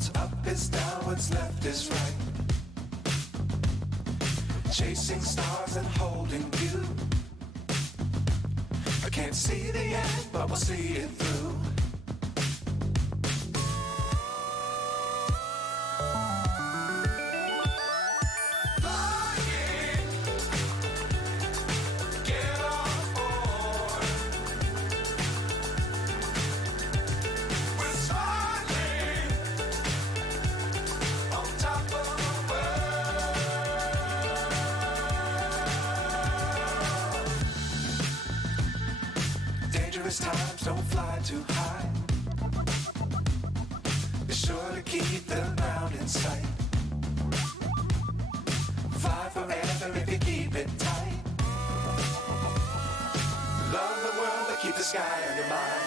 What's up is down, what's left is right. Chasing stars and holding you. I can't see the end, but we'll see it through. Times don't fly too high. Be sure to keep the ground in sight. Fly forever if you keep it tight. Love the world, but keep the sky on your mind.